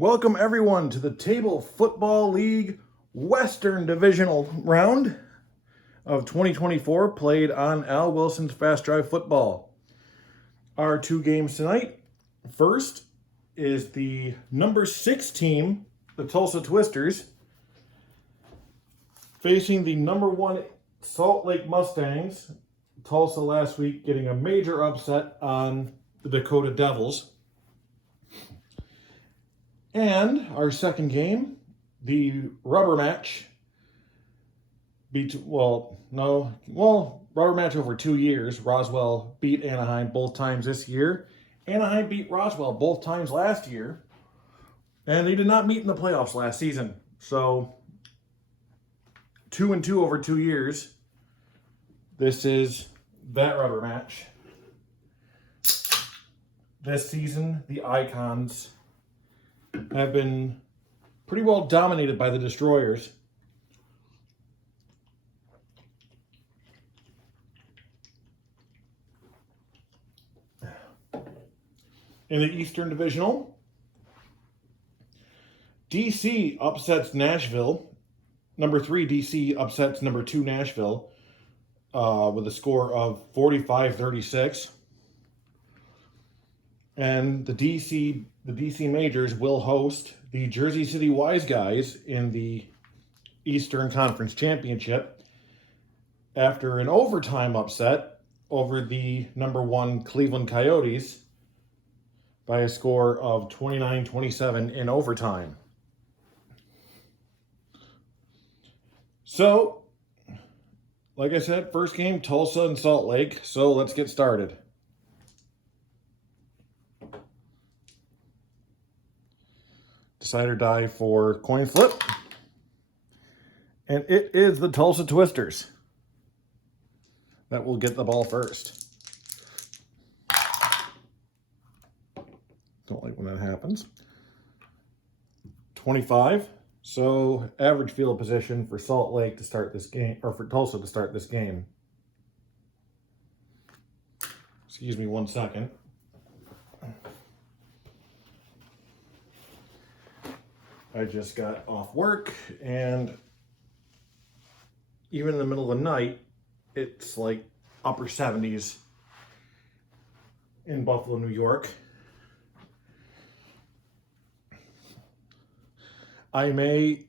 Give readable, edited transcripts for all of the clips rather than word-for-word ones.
Welcome everyone to the Table Football League Western Divisional round of 2024 played on Al Wilson's Fast Drive Football. Our two games tonight. First is the number 6 team, the Tulsa Twisters, facing the number 1 Salt Lake Mustangs. Tulsa last week getting a major upset on the Dakota Devils. And our second game, the rubber match, rubber match over 2 years. Roswell beat Anaheim both times this year. Anaheim beat Roswell both times last year. And they did not meet in the playoffs last season. So 2-2 over 2 years. This is that rubber match. This season, the Icons have been pretty well dominated by the Destroyers. In the Eastern Divisional, DC upsets Nashville. Number 3 DC upsets number 2 Nashville with a score of 45-36. And the DC Majors will host the Jersey City Wise Guys in the Eastern Conference Championship after an overtime upset over the number 1 Cleveland Coyotes by a score of 29-27 in overtime. So, like I said, first game, Tulsa and Salt Lake. So let's get started. Decide or die for coin flip. And it is the Tulsa Twisters that will get the ball first. Don't like when that happens. 25. So average field position for Salt Lake to start this game, or for Tulsa to start this game. Excuse me 1 second. I just got off work, and even in the middle of the night, it's like upper 70s in Buffalo, New York. I may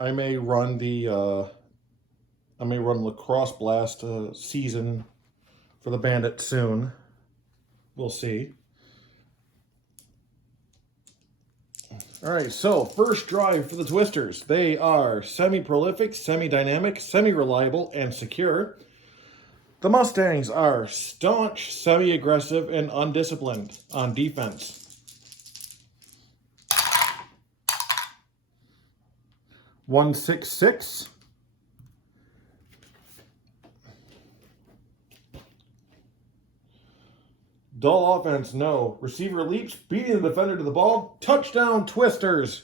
run the lacrosse blast season for the Bandits soon. We'll see. All right, so first drive for the Twisters. They are semi-prolific, semi-dynamic, semi-reliable, and secure. The Mustangs are staunch, semi-aggressive, and undisciplined on defense. $166. Dull offense, no. Receiver leaps, beating the defender to the ball. Touchdown, Twisters.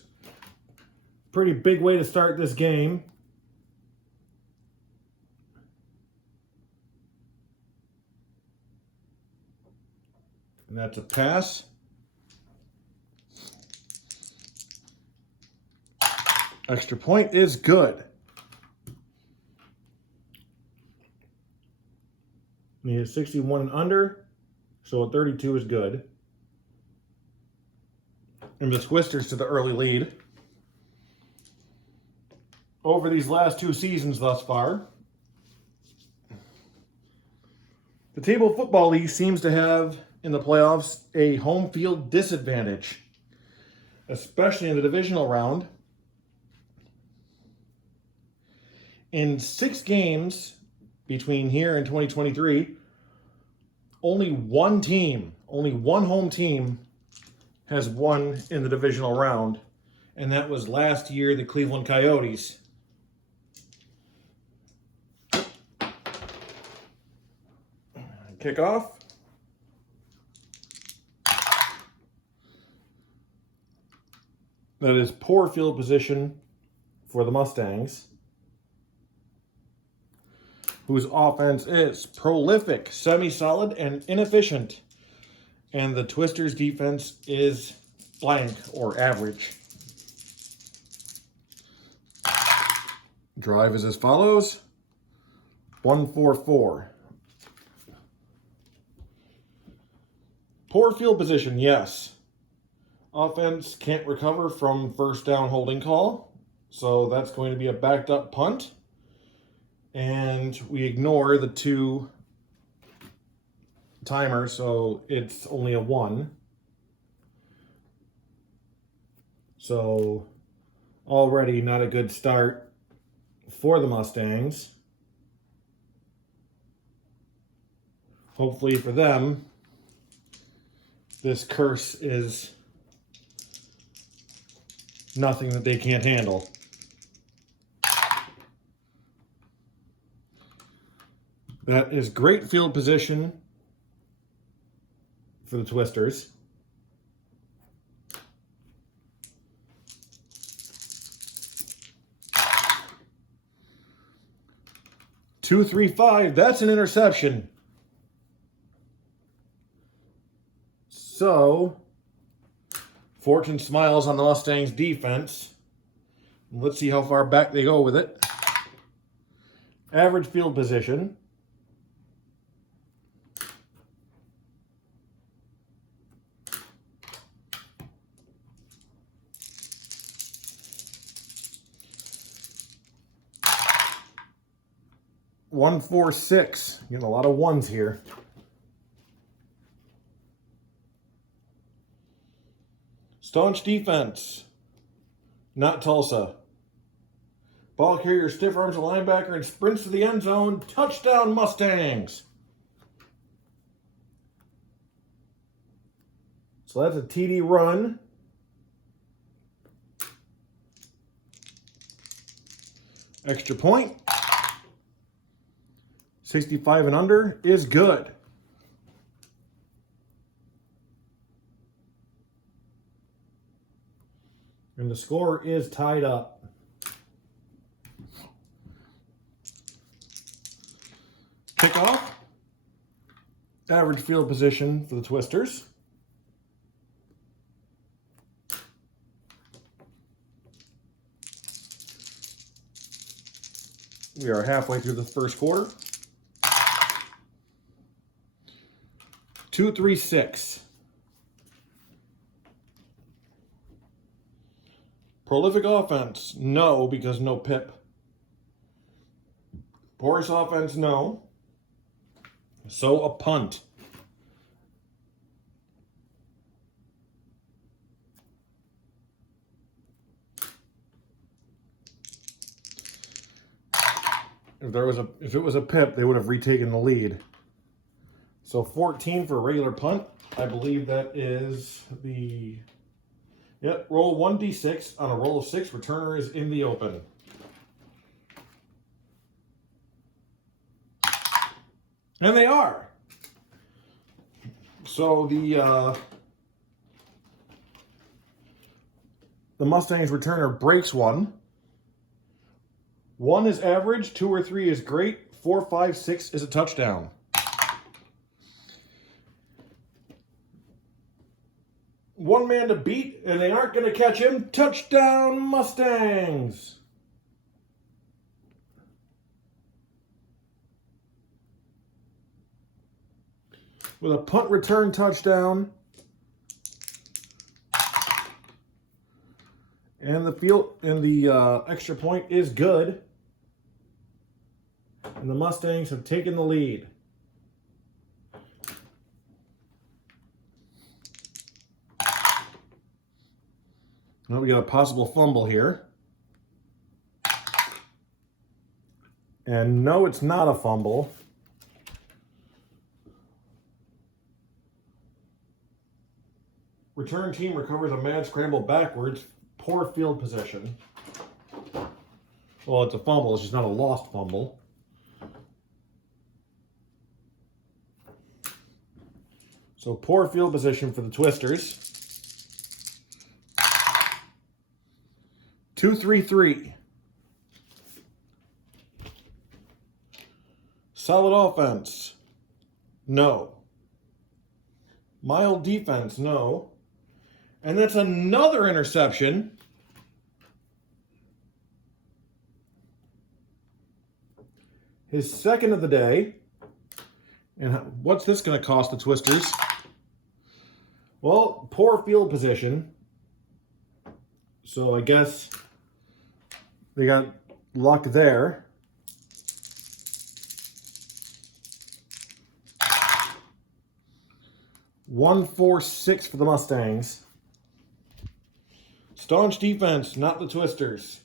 Pretty big way to start this game. And that's a pass. Extra point is good. He is 61 and under. So a 32 is good. And the Twisters to the early lead. Over these last 2 seasons thus far, the Table Football League seems to have, in the playoffs, a home field disadvantage, especially in the divisional round. In 6 games between here and 2023, only one home team has won in the divisional round, and that was last year, the Cleveland Coyotes. Kickoff. That is poor field position for the Mustangs, whose offense is prolific, semi-solid, and inefficient. And the Twisters' defense is blank or average. Drive is as follows. 144. Poor field position, yes. Offense can't recover from first down holding call, so that's going to be a backed up punt. And we ignore the 2 timers, so it's only a 1. So already not a good start for the Mustangs. Hopefully for them, this curse is nothing that they can't handle. That is great field position for the Twisters. Two, 3, 5. That's an interception. So, fortune smiles on the Mustangs defense. Let's see how far back they go with it. Average field position. One, 4, 6. Getting a lot of ones here. Staunch defense. Not Tulsa. Ball carrier stiff arms a linebacker and sprints to the end zone. Touchdown, Mustangs. So that's a TD run. Extra point. 65 and under is good. And the score is tied up. Kickoff. Average field position for the Twisters. We are halfway through the first quarter. 2, 3, 6. Prolific offense, no, because no pip. Porous offense, no. So a punt. If it was a pip, they would have retaken the lead. So 14 for a regular punt. I believe that is the... Yep, roll 1d6 on a roll of 6. Returner is in the open. And they are. So the Mustangs returner breaks one. 1 is average, 2 or 3 is great, 4, 5, 6 is a touchdown. One man to beat, and they aren't going to catch him. Touchdown, Mustangs! With a punt return touchdown. And the extra point is good. And the Mustangs have taken the lead. Now we got a possible fumble here. And no, it's not a fumble. Return team recovers a mad scramble backwards. Poor field position. Well, it's a fumble. It's just not a lost fumble. So poor field position for the Twisters. 2, 3, 3. Solid offense. No. Mild defense. No. And that's another interception. His second of the day. And what's this going to cost the Twisters? Well, poor field position. So I guess they got luck there. $146 for the Mustangs. Staunch defense, not the Twisters.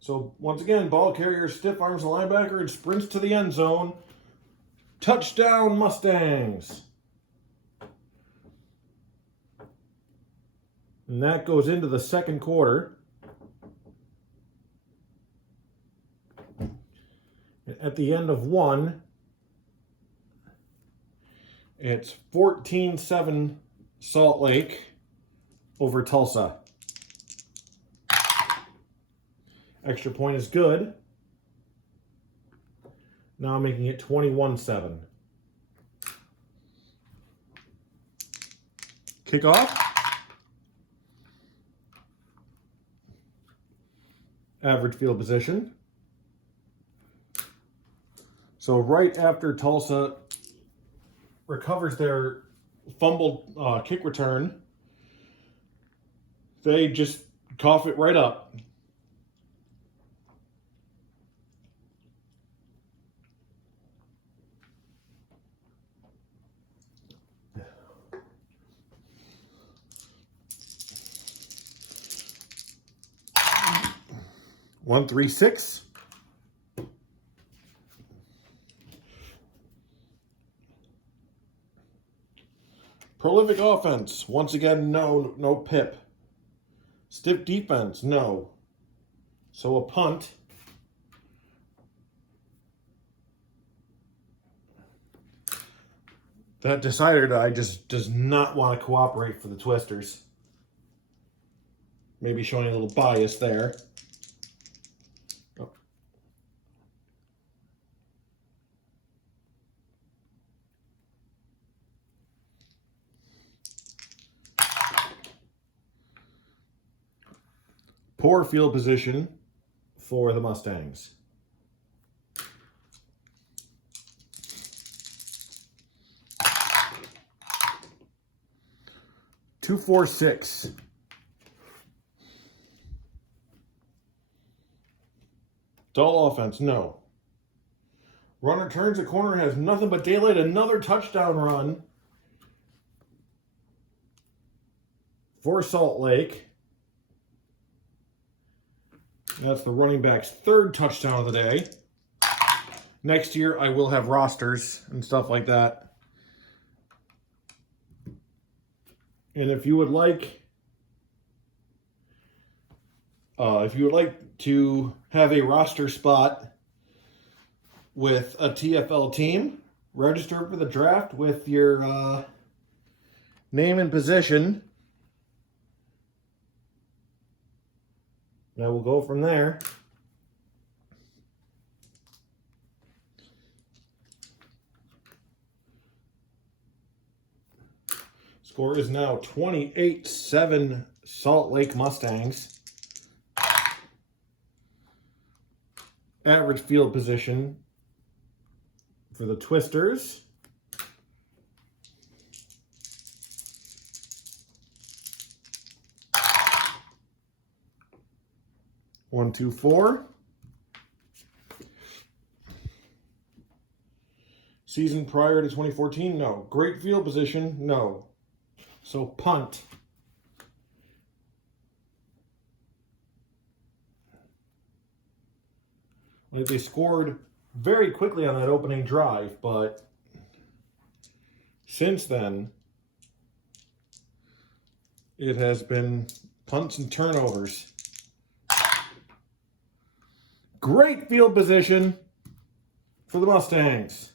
So once again, ball carrier stiff arms the linebacker and sprints to the end zone. Touchdown, Mustangs. And that goes into the second quarter. At the end of one, it's 14-7 Salt Lake over Tulsa. Extra point is good. Now making it 21-7. Kickoff. Average field position. So right after Tulsa recovers their fumbled kick return, they just cough it right up. One, 3, 6. Prolific offense. Once again, no pip. Stiff defense, no. So a punt. That decider guy just does not want to cooperate for the Twisters. Maybe showing a little bias there. Poor field position for the Mustangs. Two, 4, 6. Dull offense, no. Runner turns the corner, has nothing but daylight. Another touchdown run for Salt Lake. That's the running back's third touchdown of the day. Next year, I will have rosters and stuff like that. And if you would like, to have a roster spot with a TFL team, register for the draft with your name and position. Now we'll go from there. Score is now 28-7 Salt Lake Mustangs. Average field position for the Twisters. One, 2, 4. Season prior to 2014, no. Great field position, no. So punt. Like they scored very quickly on that opening drive, but since then, it has been punts and turnovers. Great field position for the Mustangs.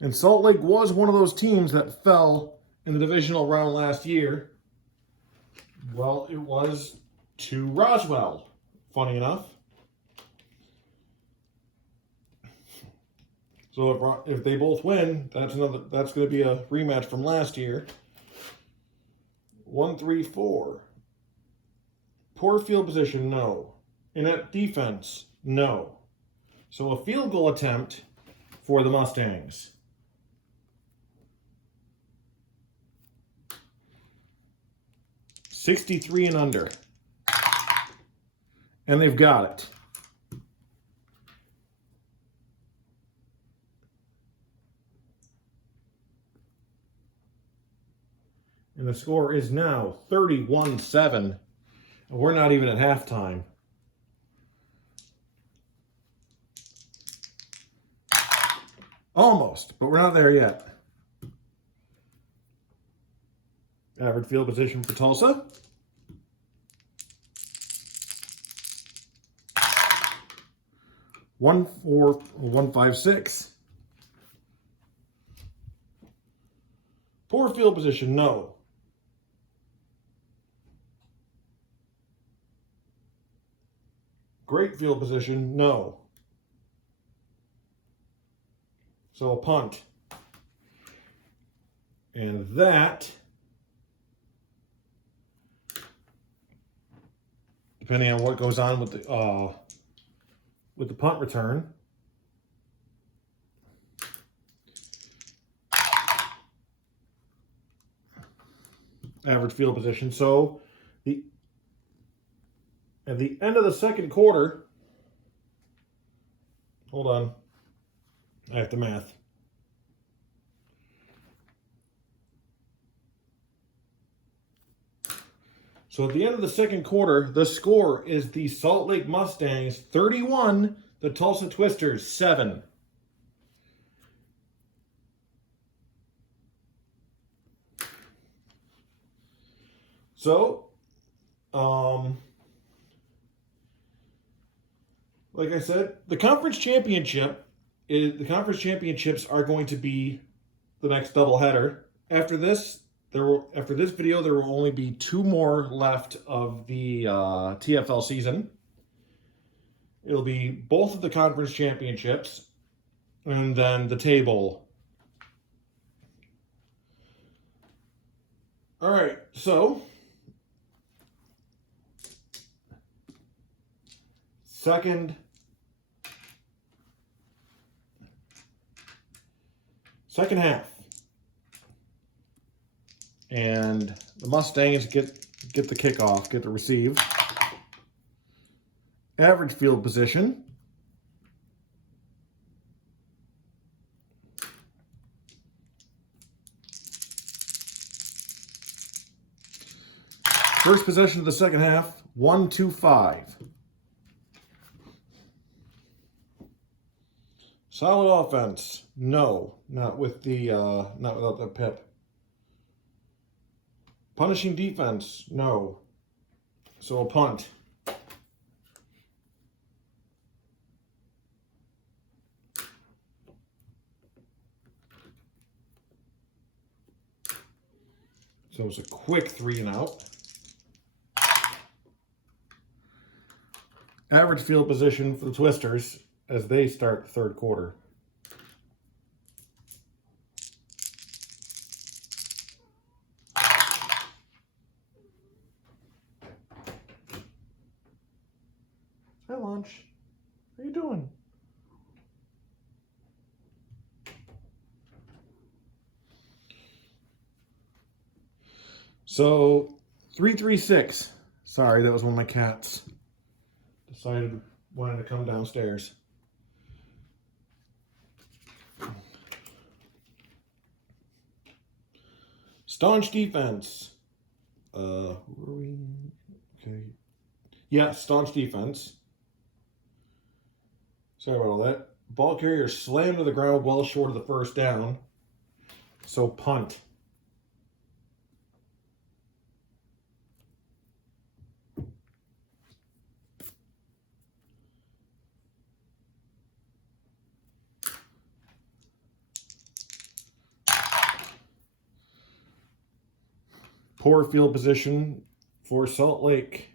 And Salt Lake was one of those teams that fell in the divisional round last year. Well, it was to Roswell, funny enough. So if they both win, that's going to be a rematch from last year. 1-3-4. Poor field position, no. Inept defense, no. So a field goal attempt for the Mustangs. .63 and under. And they've got it. And the score is now 31-7. And we're not even at halftime. Almost, but we're not there yet. Average field position for Tulsa. .156. Poor field position, no. Great field position, no. So a punt. And that, depending on what goes on with the punt return, average field position. So at the end of the second quarter, hold on, I have to math. So at the end of the second quarter, the score is the Salt Lake Mustangs 31, the Tulsa Twisters 7. So, like I said, the conference championships are going to be the next doubleheader. After this video, there will only be 2 more left of the TFL season. It'll be both of the conference championships and then the table. All right, so second half. And the Mustangs get the kickoff, get the receive. Average field position. First possession of the second half, 1-2-5. Solid offense. No, not without the pip. Punishing defense. No. So a punt. So it's a quick 3 and out. Average field position for the Twisters as they start the third quarter. Hi, Lunch. How you doing? So, 336. Sorry, that was one of my cats. Wanted to come downstairs. Staunch defense. Where are we? Okay. Yeah, staunch defense. Sorry about all that. Ball carrier slammed to the ground well short of the first down. So punt. Poor field position for Salt Lake.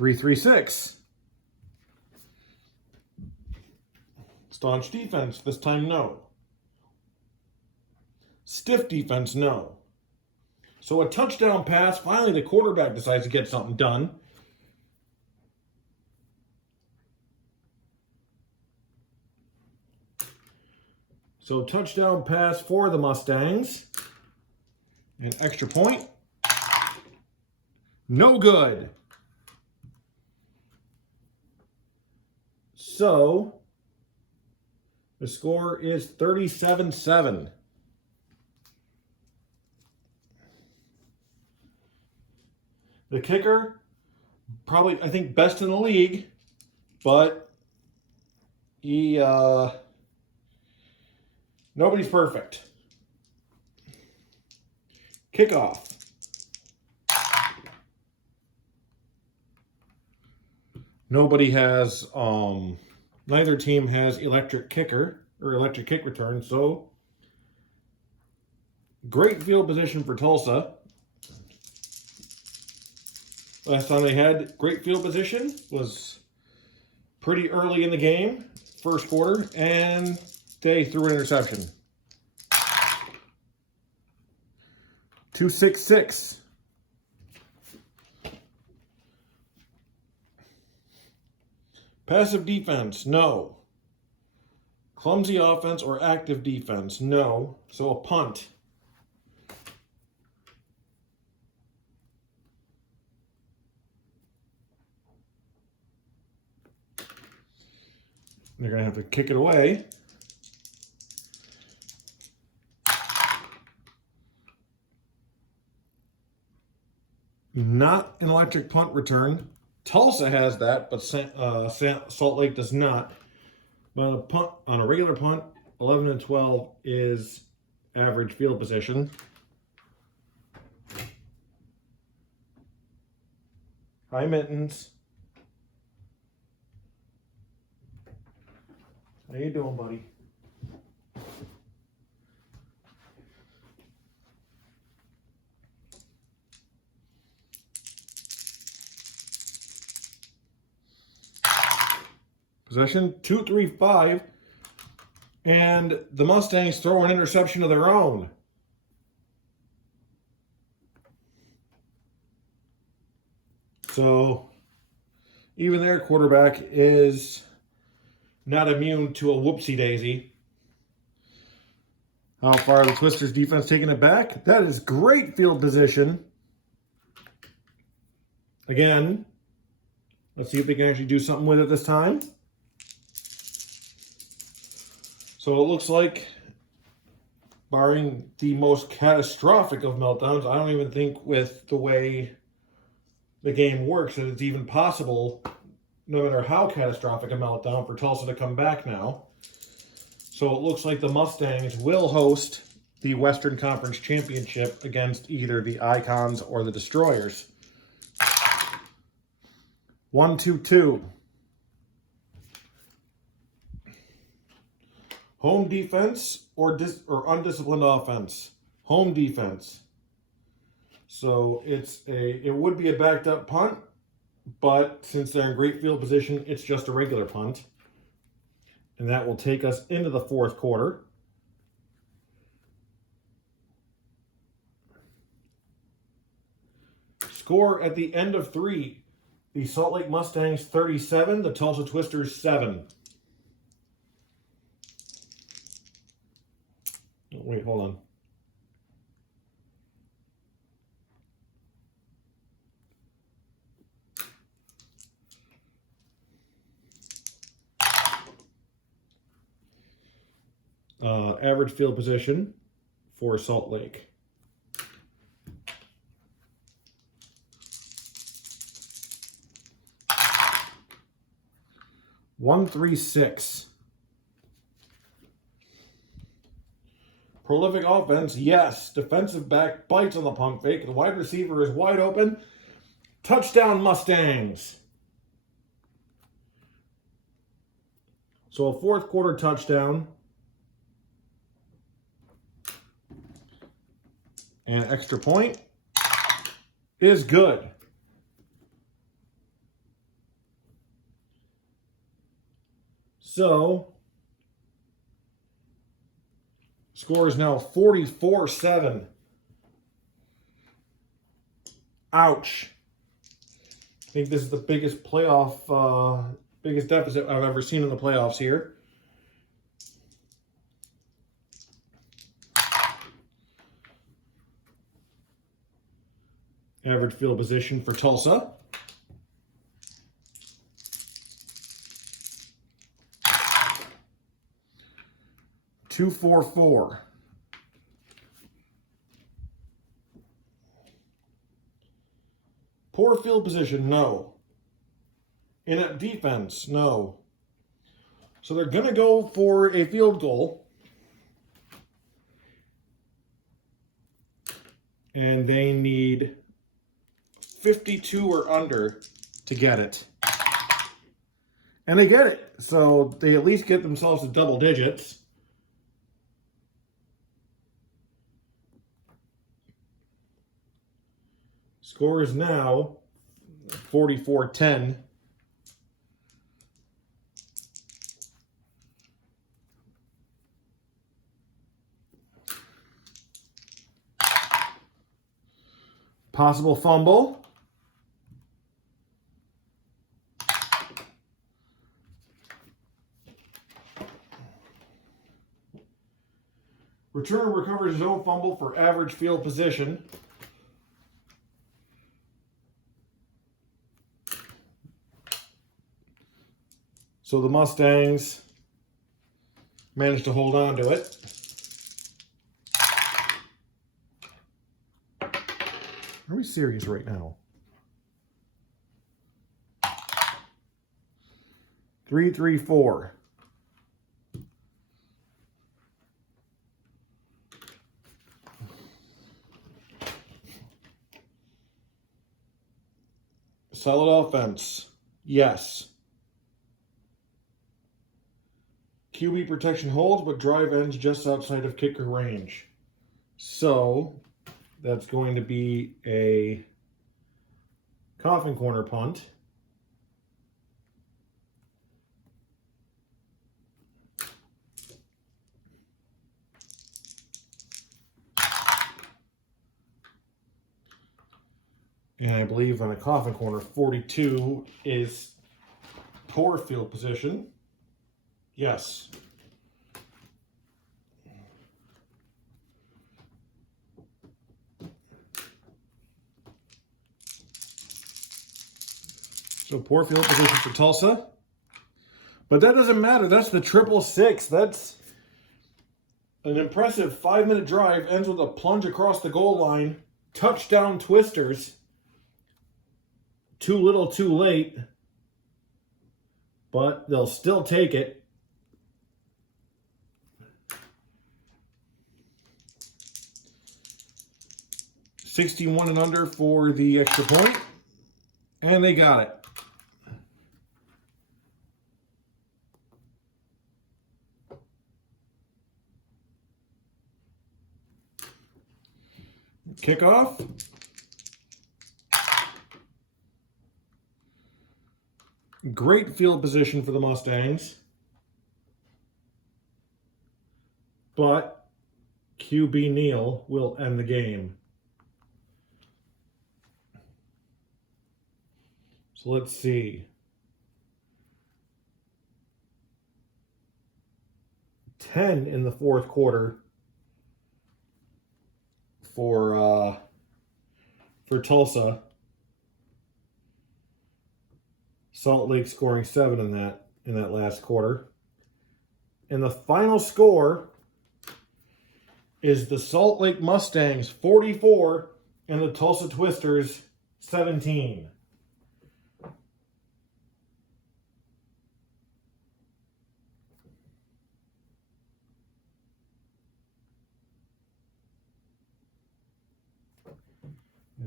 3-3-6. Staunch defense, this time no. Stiff defense, no. So a touchdown pass, finally the quarterback decides to get something done. So touchdown pass for the Mustangs. An extra point. No good. So the score is 37-7. The kicker, probably, I think, best in the league, but nobody's perfect. Kickoff. Nobody has, neither team has electric kicker or electric kick return, so great field position for Tulsa. Last time they had great field position was pretty early in the game, first quarter, and they threw an interception. 2-6-6. Passive defense, no. Clumsy offense or active defense, no. So a punt. They're going to have to kick it away. Not an electric punt return. Tulsa has that, but Salt Lake does not. But a punt, on a regular punt, 11 and 12 is average field position. High mittens. How you doing, buddy? Possession 2-3-5, and the Mustangs throw an interception of their own. So even their quarterback is not immune to a whoopsie daisy. How far the Twisters defense taking it back? That is great field position. Again, let's see if they can actually do something with it this time. So it looks like, barring the most catastrophic of meltdowns, I don't even think with the way the game works that it's even possible, no matter how catastrophic a meltdown, for Tulsa to come back now. So it looks like the Mustangs will host the Western Conference Championship against either the Icons or the Destroyers. 1-2-2. Home defense or undisciplined offense. Home defense. So it would be a backed up punt, but since they're in great field position, it's just a regular punt. And that will take us into the fourth quarter. Score at the end of 3. The Salt Lake Mustangs 37, the Tulsa Twisters 7. Oh, wait, hold on. Average field position for Salt Lake. One, 3-6. Prolific offense, yes. Defensive back bites on the pump fake. The wide receiver is wide open. Touchdown, Mustangs. So a fourth quarter touchdown. And extra point is good. So, score is now 44-7. Ouch. I think this is the biggest biggest deficit I've ever seen in the playoffs here. Average field position for Tulsa. .244. Poor field position, no. Inept defense, no. So they're going to go for a field goal. And they need 52 or under to get it. And they get it. So they at least get themselves to double digits. Score is now 44-10. Possible fumble. Returner recovers his own fumble for average field position. So the Mustangs managed to hold on to it. Are we serious right now? 3-3-4. Solid offense. Yes. QB protection holds, but drive ends just outside of kicker range. So that's going to be a coffin corner punt. And I believe on a coffin corner, 42 is poor field position. Yes. So poor field position for Tulsa. But that doesn't matter. That's the 666. That's an impressive 5-minute drive. Ends with a plunge across the goal line. Touchdown Twisters. Too little, too late. But they'll still take it. .61 and under for the extra point. And they got it. Kickoff. Great field position for the Mustangs. But QB Neal will end the game. So let's see. 10 in the fourth quarter for Tulsa. Salt Lake scoring 7 in that last quarter. And the final score is the Salt Lake Mustangs 44 and the Tulsa Twisters 17.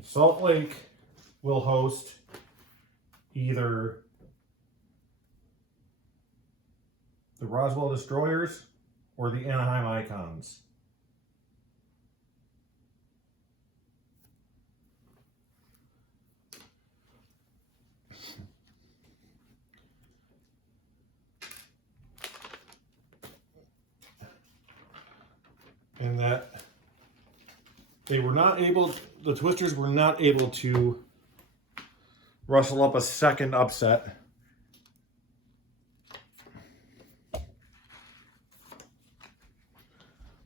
Salt Lake will host either the Roswell Destroyers or the Anaheim Icons. They were not able, the Twisters were not able to rustle up a second upset.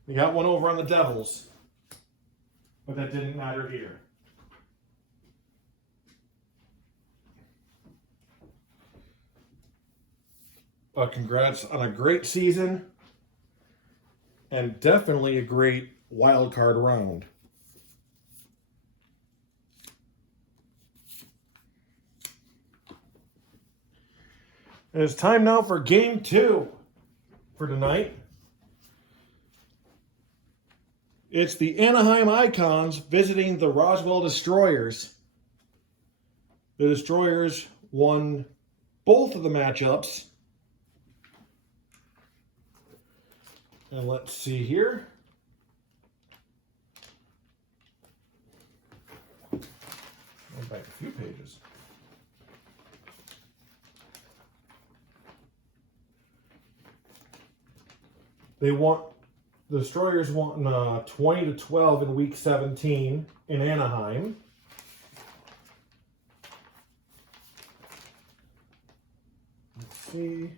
We got one over on the Devils, but that didn't matter here. But congrats on a great season and definitely a great wild card round. And it's time now for game 2 for tonight. It's the Anaheim Icons visiting the Roswell Destroyers. The Destroyers won both of the matchups. And let's see here. Going back a few pages. The Destroyers won 20-12 in Week 17 in Anaheim. Let's see.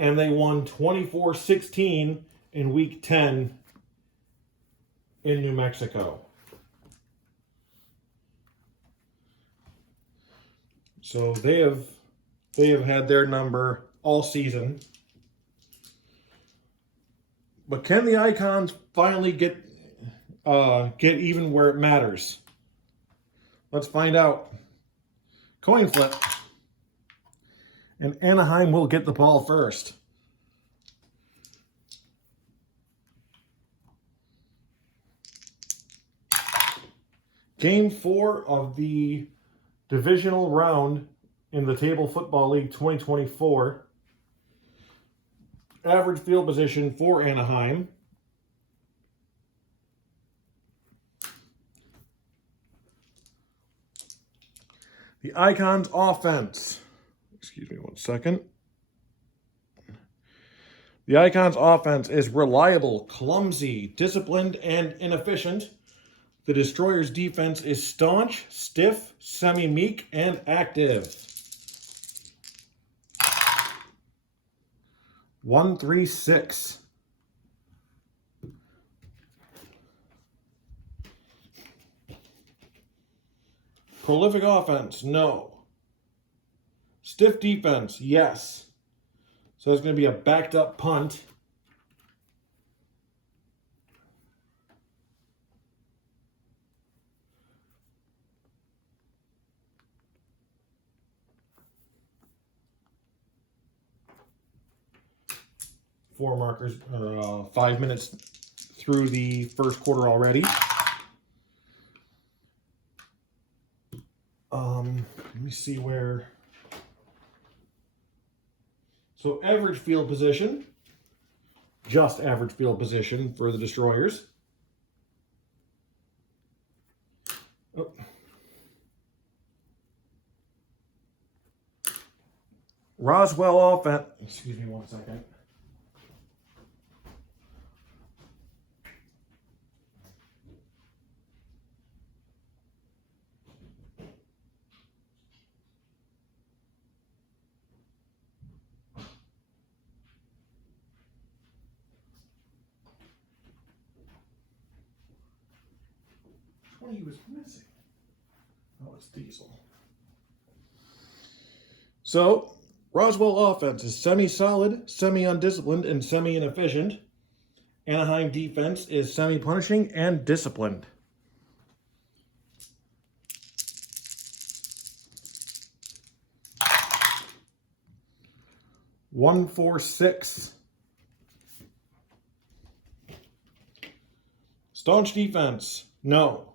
And they won 24-16 in Week 10 in New Mexico. So they have had their number all season. But can the Icons finally get even where it matters? Let's find out. Coin flip. And Anaheim will get the ball first. Game 4 of the Divisional round in the Table Football League 2024. Average field position for Anaheim. The Icons offense. Excuse me one second. The Icons offense is reliable, clumsy, disciplined, and inefficient. The Destroyers defense is staunch, stiff, semi-meek, and active. 1-3-6. Prolific offense, no. Stiff defense, yes. So it's going to be a backed up punt. Four markers, 5 minutes through the first quarter already. Let me see where. So average field position, just average field position for the Destroyers. Oh. Roswell offense, excuse me one second. He was missing. Oh, it's Diesel. So, Roswell offense is semi-solid, semi-undisciplined, and semi-inefficient. Anaheim defense is semi-punishing and disciplined. One, 4, 6. Staunch defense, no.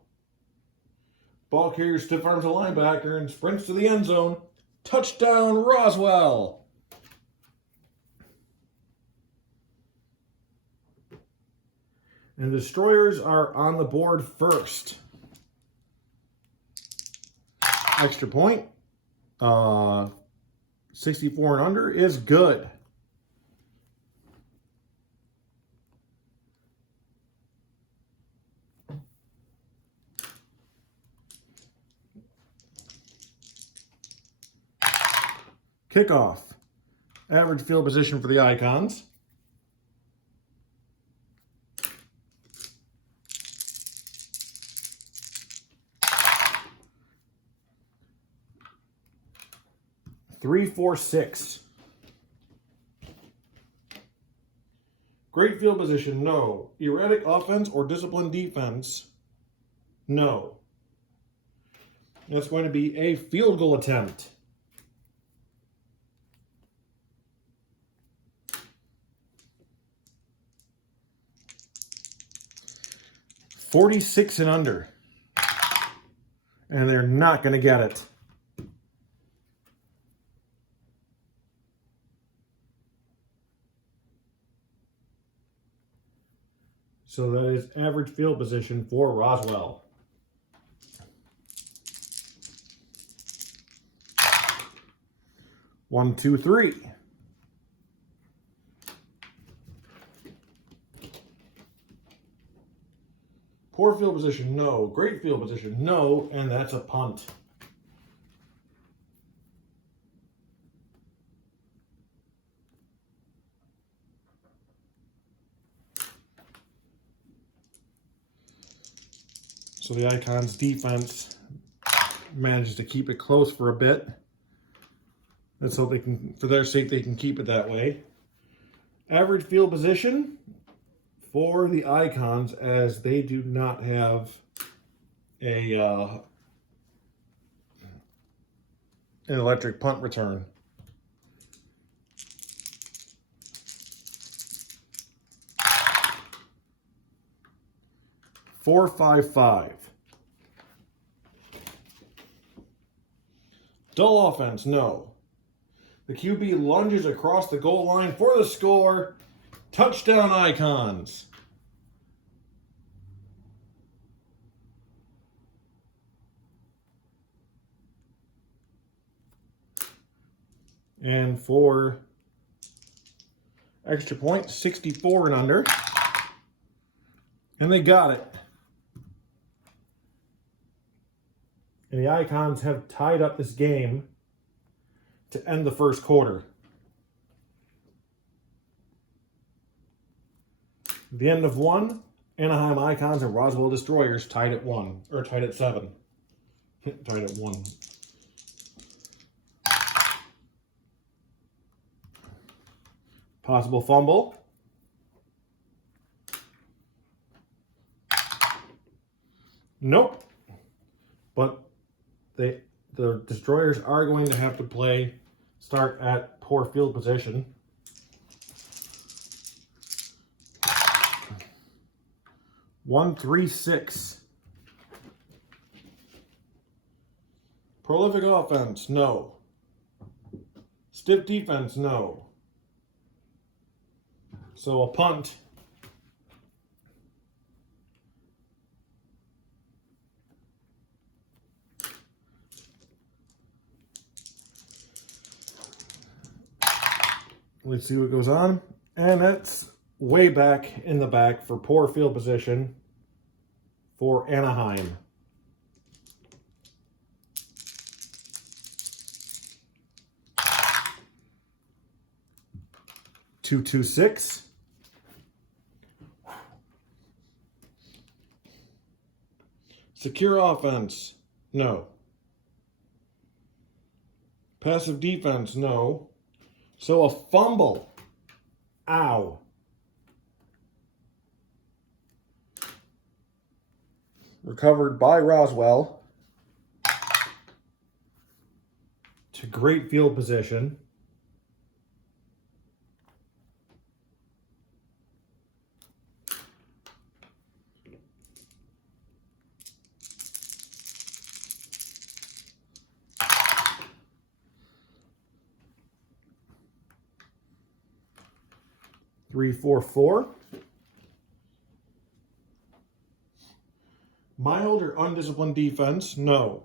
Ball carrier stiff arms a linebacker and sprints to the end zone. Touchdown, Roswell! And the Destroyers are on the board first. Extra point. 64 and under is good. Kickoff. Average field position for the Icons. Three, 4, 6. Great field position, no. Erratic offense or disciplined defense, no. That's going to be a field goal attempt. $46 and under. And they're not going to get it. So that is average field position for Roswell. One, two, three. Poor field position, no. Great field position, no. And that's a punt. So the Icons defense manages to keep it close for a bit. Let's hope they can, for their sake, they can keep it that way. Average field position for the Icons, as they do not have an electric punt return. Four, 5, 5. Dull offense, no. The QB lunges across the goal line for the score. Touchdown, Icons. And for extra point, 64 and under. And they got it. And the Icons have tied up this game to end the first quarter. At the end of one, Anaheim Icons and Roswell Destroyers tied at 1, or tied at 7. Tied at 1. Possible fumble. Nope. But the Destroyers are going to have to start at poor field position. One, 3, 6. Prolific offense, no. Stiff defense, no. So a punt. Let's see what goes on. And that's way back in the back for poor field position for Anaheim. Two, 2, 6. Secure offense, no. Passive defense, no. So a fumble. Ow. Recovered by Roswell. To great field position. Three, 4, 4. or undisciplined defense? No.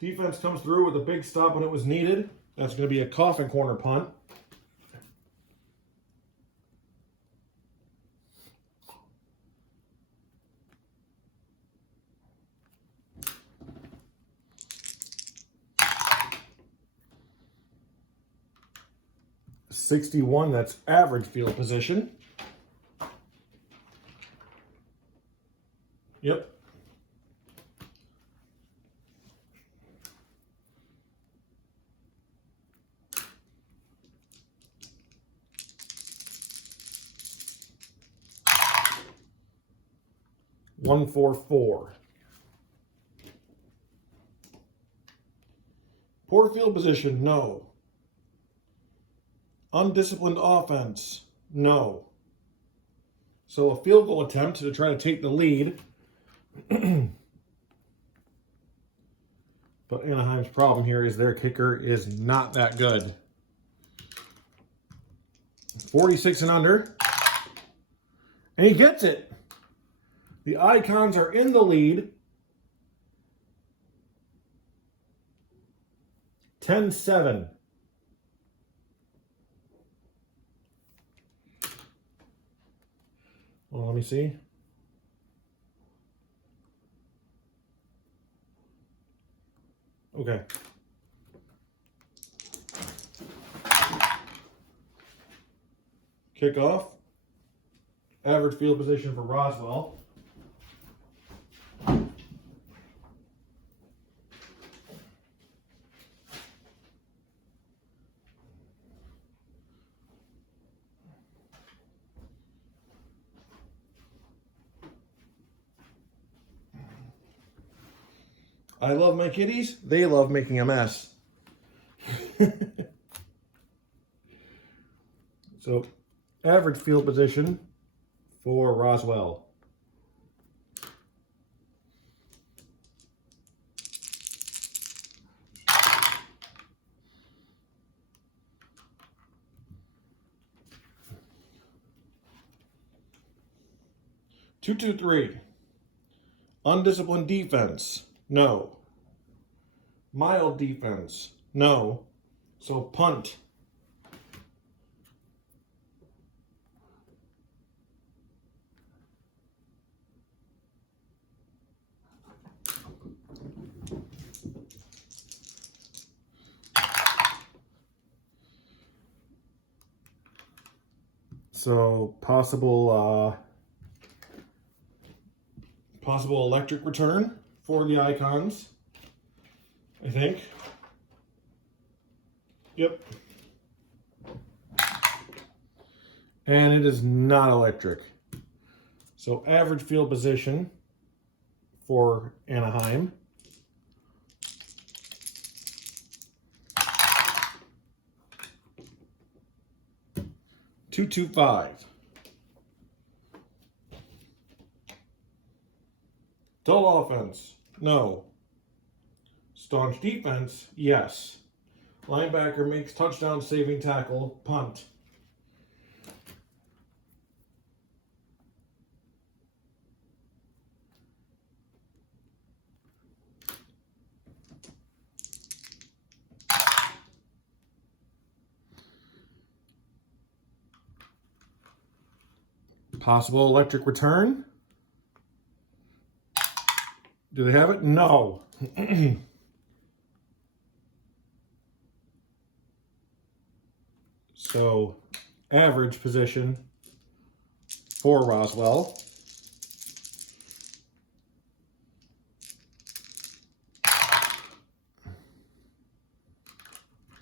Defense comes through with a big stop when it was needed. That's going to be a coffin corner punt. .61, that's average field position. Yep. .144. Poor field position, no. Undisciplined offense, no. So a field goal attempt to try to take the lead. But Anaheim's problem here is their kicker is not that good. 46 and under. And he gets it. The Icons are in the lead. 10-7. Well, let me see. Okay. Kickoff. Average field position for Roswell. I love my kitties. They love making a mess. So, average field position for Roswell. .223. Undisciplined defense. No. Mild defense. No. So punt. So possible electric return for the Icons, I think. Yep. And it is not electric. So average field position for Anaheim. .225. Dull offense, no. Staunch defense, yes. Linebacker makes touchdown saving tackle, punt. Possible electric return. Do they have it? No. So, average position for Roswell.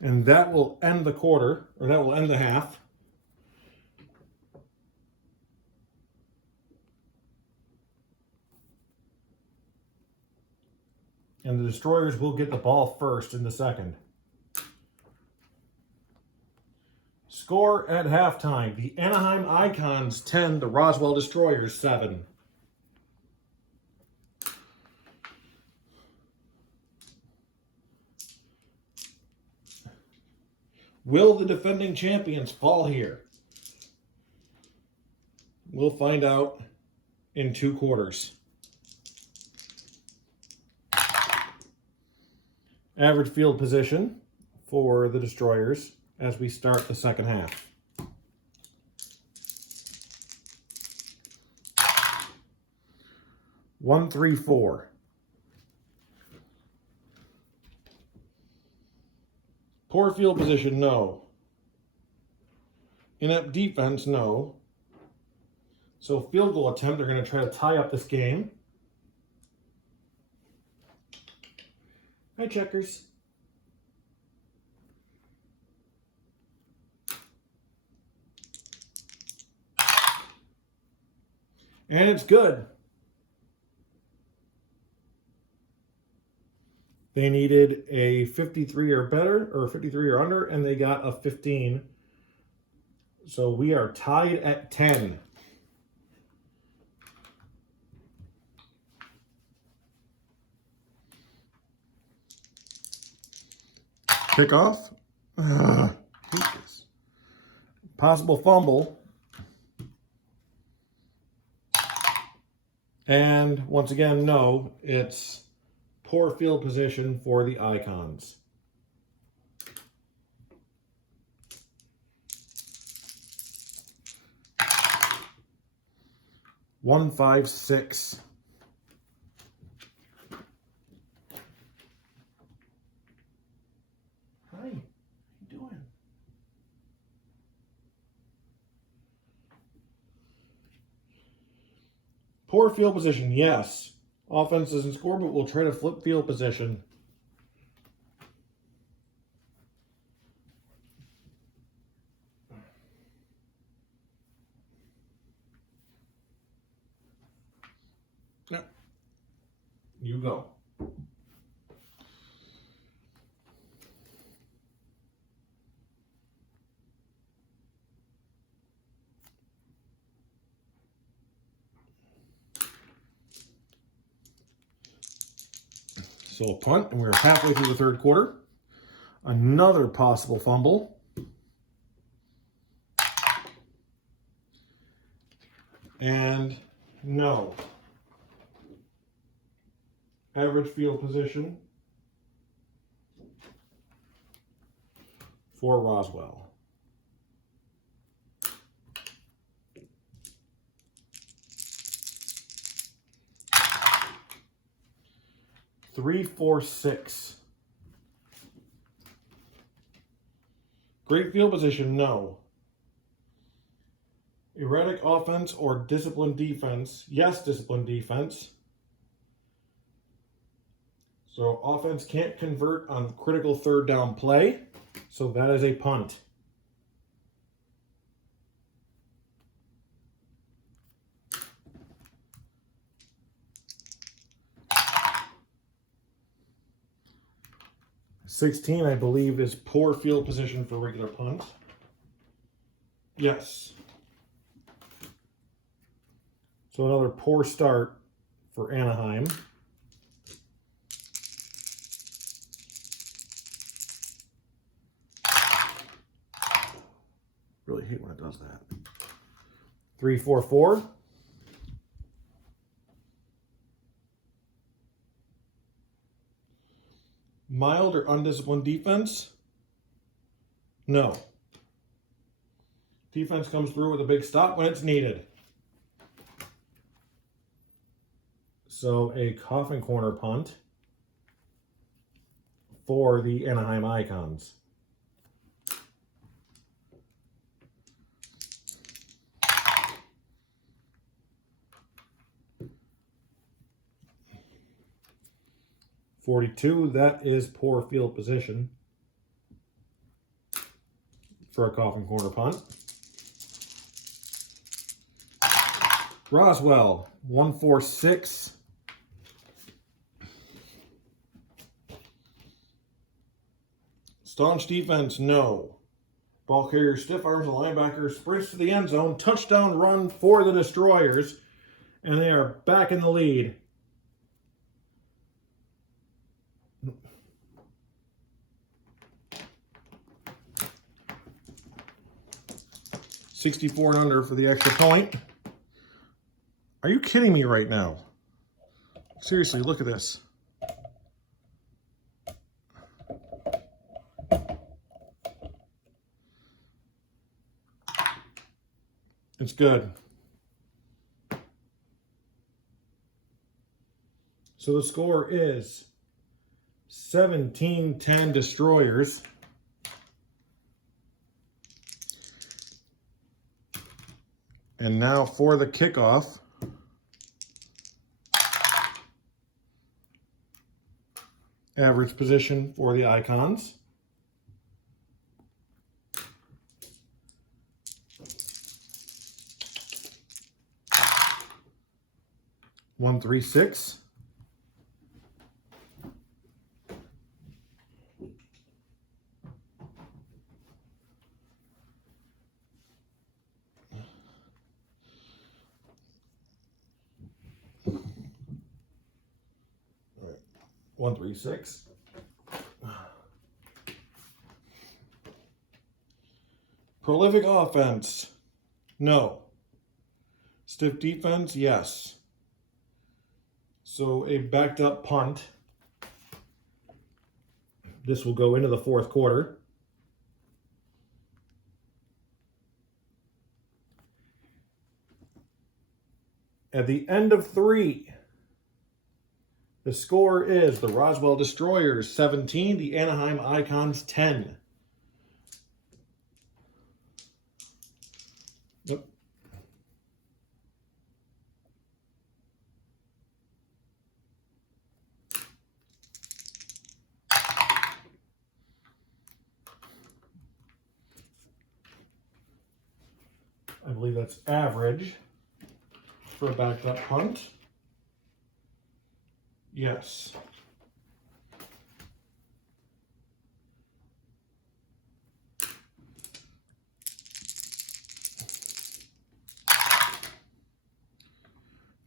And that will end the quarter, or that will end the half. And the Destroyers will get the ball first in the second. Score at halftime. The Anaheim Icons 10, the Roswell Destroyers 7. Will the defending champions fall here? We'll find out in 2 quarters. Average field position for the Destroyers as we start the second half. One, 3, 4. Poor field position, no. Inept defense, no. So field goal attempt, they're going to try to tie up this game. Hi, checkers. And it's good. They needed a 53 or better, or 53 or under, and they got a 15. So we are tied at 10. Kickoff. Hate this. Possible fumble. And once again, no, it's poor field position for the Icons. One, 5, 6. Hi, how you doing? Poor field position, yes. Offense doesn't score, but we'll try to flip field position. No. You go. So a punt, and we're halfway through the third quarter. Another possible fumble. And no. Average field position for Roswell. Three, 4, 6. Great field position, no. Erratic offense or disciplined defense? Yes, disciplined defense. So offense can't convert on critical third down play, so that is a punt. $16, I believe, is poor field position for regular punt. Yes. So another poor start for Anaheim. Really hate when it does that. 3, 4, 4. Mild or undisciplined defense? No. Defense comes through with a big stop when it's needed. So a coffin corner punt for the Anaheim Icons. $42, that is poor field position for a coffin corner punt. Roswell, 1, 4, 6. Staunch defense, no. Ball carrier, stiff arms, and linebacker sprints to the end zone. Touchdown run for the Destroyers, and they are back in the lead. $64 and under for the extra point. Are you kidding me right now? Seriously, look at this. It's good. So the score is 17-10 Destroyers. And now for the kickoff. Average position for the Icons. One, 3, 6. All right. 1, 3, 6. Prolific offense. No. Stiff defense, yes. So a backed up punt. This will go into the fourth quarter. At the end of 3, the score is the Roswell Destroyers 17, the Anaheim Icons 10. Yep. I believe that's average for a backed up punt. Yes.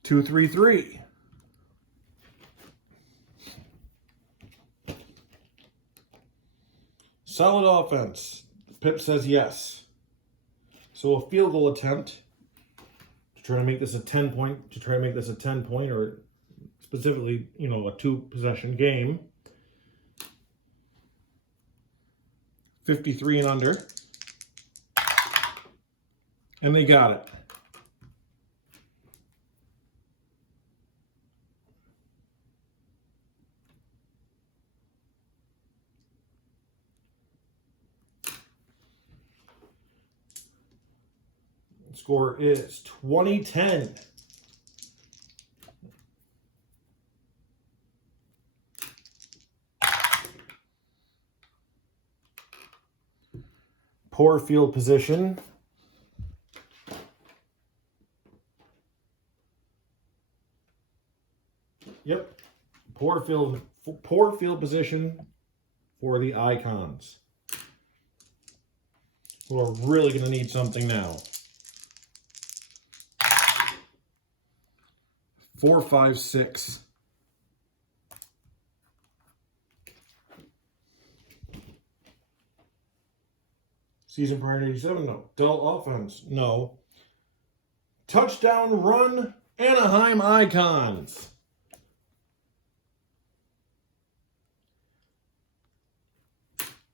Two, 3, 3. Solid offense. Pip says yes. So a field goal attempt to try to make this a 10 point, or specifically, a 2-possession game. 53 and under. And they got it. The score is 20-10. Poor field position. Yep. Poor field position for the Icons, who are really going to need something now. 4, 5, 6. Season prior to 87, no. Dull offense, no. Touchdown run, Anaheim Icons.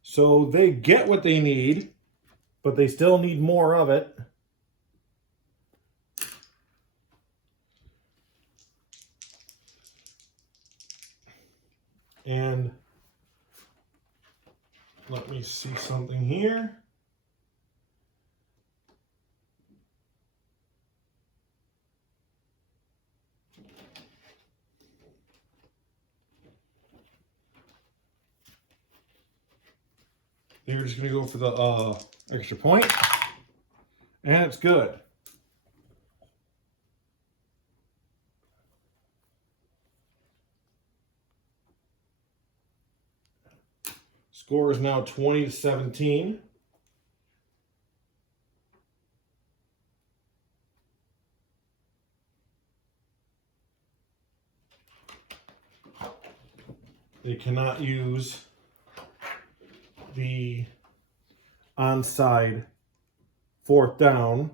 So they get what they need, but they still need more of it. And let me see something here. They're just going to go for the extra point, and it's good. Score is now 20-17. They cannot use the onside 4th down.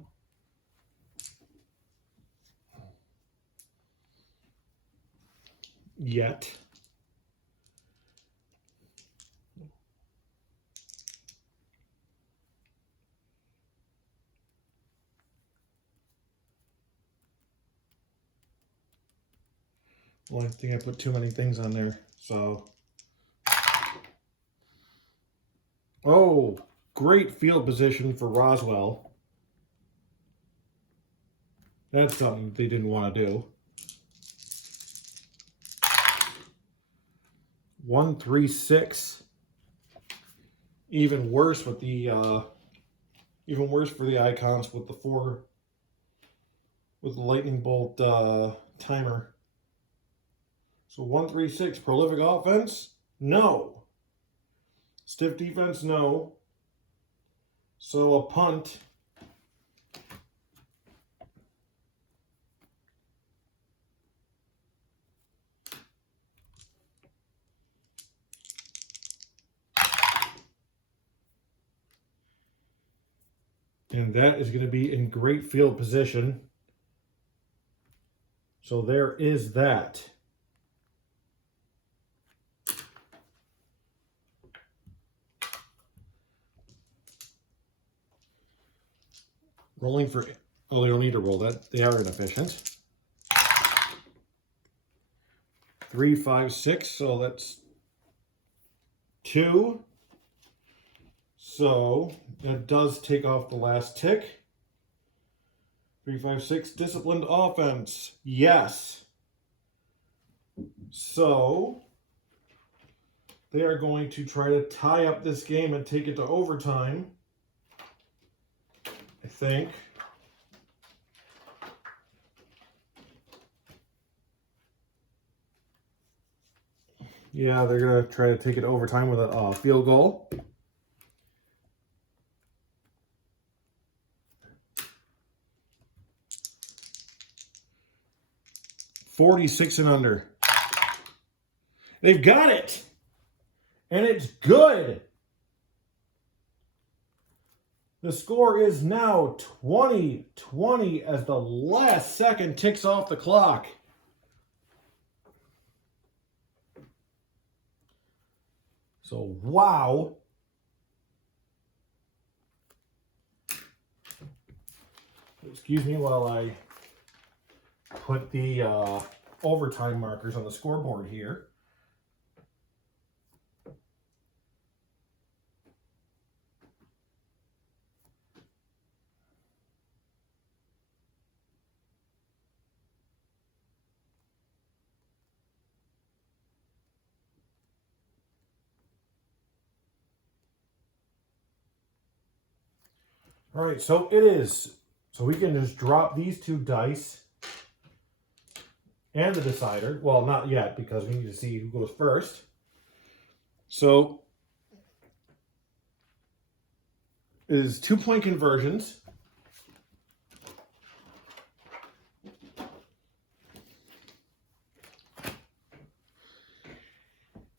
Yet. Well, I think I put too many things on there, so. Oh, great field position for Roswell. That's something they didn't want to do. 1-3-6. Even worse with the even worse for the Icons with the lightning bolt timer. So 1-3-6, prolific offense? No. Stiff defense? No. So a punt. And that is going to be in great field position. So there is that. Rolling for, oh, they don't need to roll that. They are inefficient. 3, 5, 6, so that's 2. So that does take off the last tick. 3, 5, 6, disciplined offense. Yes. So they are going to try to tie up this game and take it to overtime, I think. Yeah, they're going to try to take it to overtime with a field goal. .46 and under. They've got it! And it's good! The score is now 20-20 as the last second ticks off the clock. So, wow. Excuse me while I put the overtime markers on the scoreboard here. All right, so it is. So we can just drop these 2 dice and the decider. Well, not yet because we need to see who goes first. So it is 2-point conversions.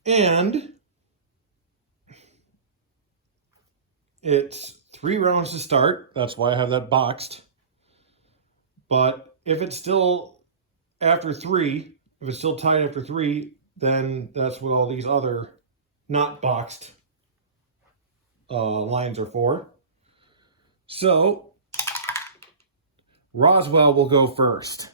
And it's 3 rounds to start. That's why I have that boxed. But if it's still after 3, if it's still tied after 3, then that's what all these other not boxed lines are for. So Roswell will go first.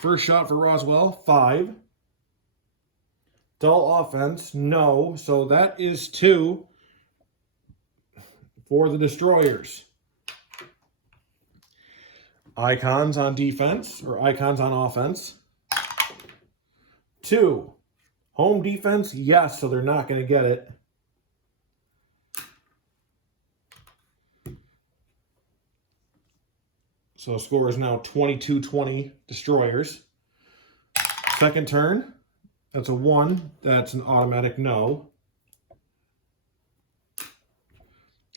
First shot for Roswell, 5. Dull offense, no. So that is 2 for the Destroyers. Icons on defense, or Icons on offense. 2. Home defense, yes, so they're not going to get it. So score is now 22-20 Destroyers. Second turn, that's a 1. That's an automatic no.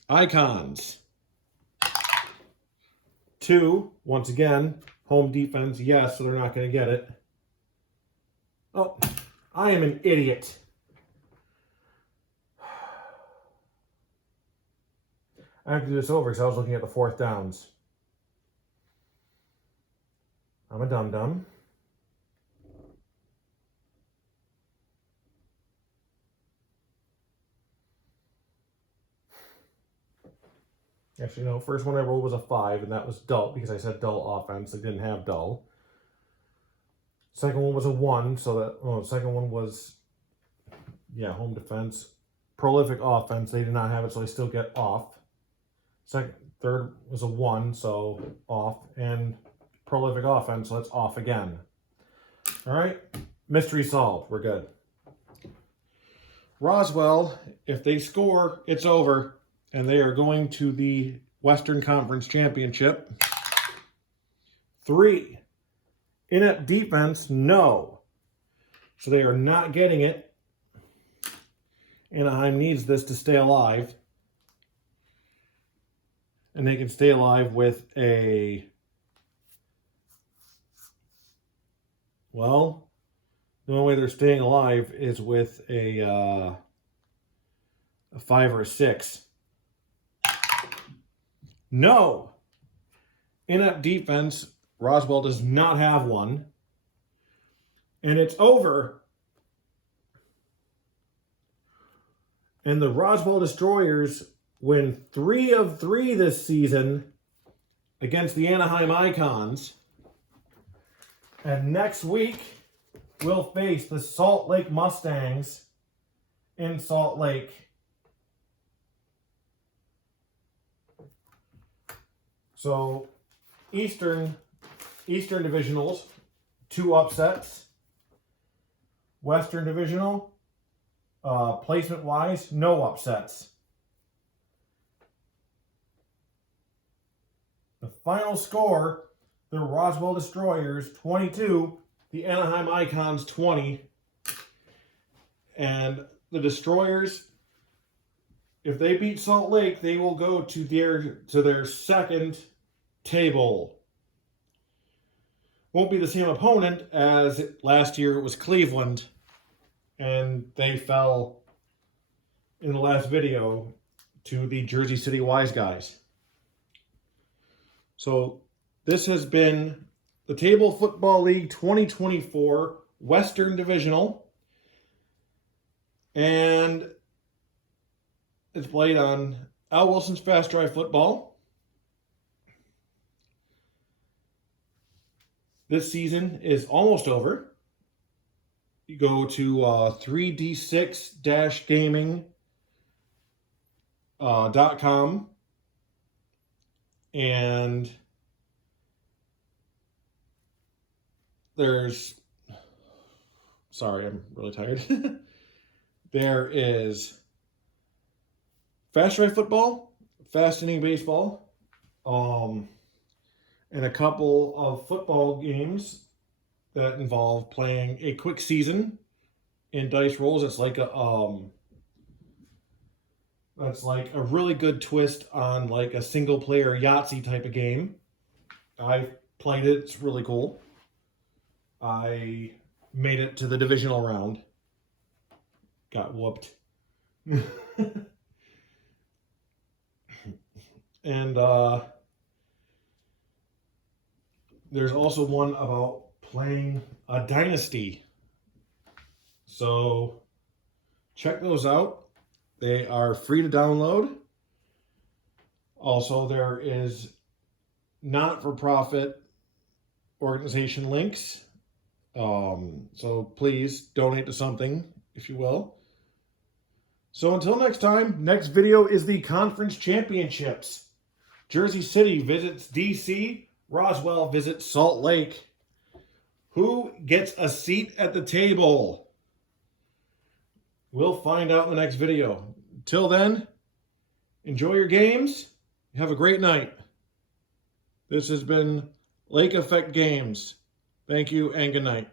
Icons. 2, once again, home defense, yes, so they're not going to get it. Oh, I am an idiot. I have to do this over because I was looking at the 4th downs. I'm a dum-dum. Actually, no, first one I rolled was a 5, and that was dull, because I said dull offense. They didn't have dull. Second one was a 1, so that, second one was, yeah, home defense. Prolific offense, they did not have it, so they still get off. Third was a 1, so off, and prolific offense, so that's off again. All right, mystery solved, we're good. Roswell, if they score, it's over, and they are going to the Western Conference Championship. 3, inept defense, no. So they are not getting it. Anaheim needs this to stay alive. And they can stay alive with a, well, the only way they're staying alive is with a 5 or a 6. No! Inept defense, Roswell does not have one. And it's over. And the Roswell Destroyers win 3 of 3 this season against the Anaheim Icons. And next week, we'll face the Salt Lake Mustangs in Salt Lake. So, Eastern Divisionals, 2 upsets. Western Divisional, placement-wise, no upsets. The final score, the Roswell Destroyers 22, the Anaheim Icons 20. And the Destroyers, if they beat Salt Lake, they will go to their second table. Won't be the same opponent as last year it was Cleveland, and they fell in the last video to the Jersey City Wise Guys. So this has been the Table Football League 2024 Western Divisional, and it's played on Al Wilson's Fast Drive Football. This season is almost over. You go to 3d6-gaming.com and there's, sorry, I'm really tired. There is Fast Drive Football, Fast Inning Baseball, and a couple of football games that involve playing a quick season in dice rolls. It's like a that's like a really good twist on like a single player Yahtzee type of game. I've played it, it's really cool. I made it to the divisional round. Got whooped. And there's also one about playing a dynasty. So check those out. They are free to download. Also, there is not-for-profit organization links. So please donate to something, if you will. So until next time, next video is the conference championships. Jersey City visits DC. Roswell visits Salt Lake. Who gets a seat at the table? We'll find out in the next video. Till then, enjoy your games. Have a great night. This has been Lake Effect Games. Thank you and good night.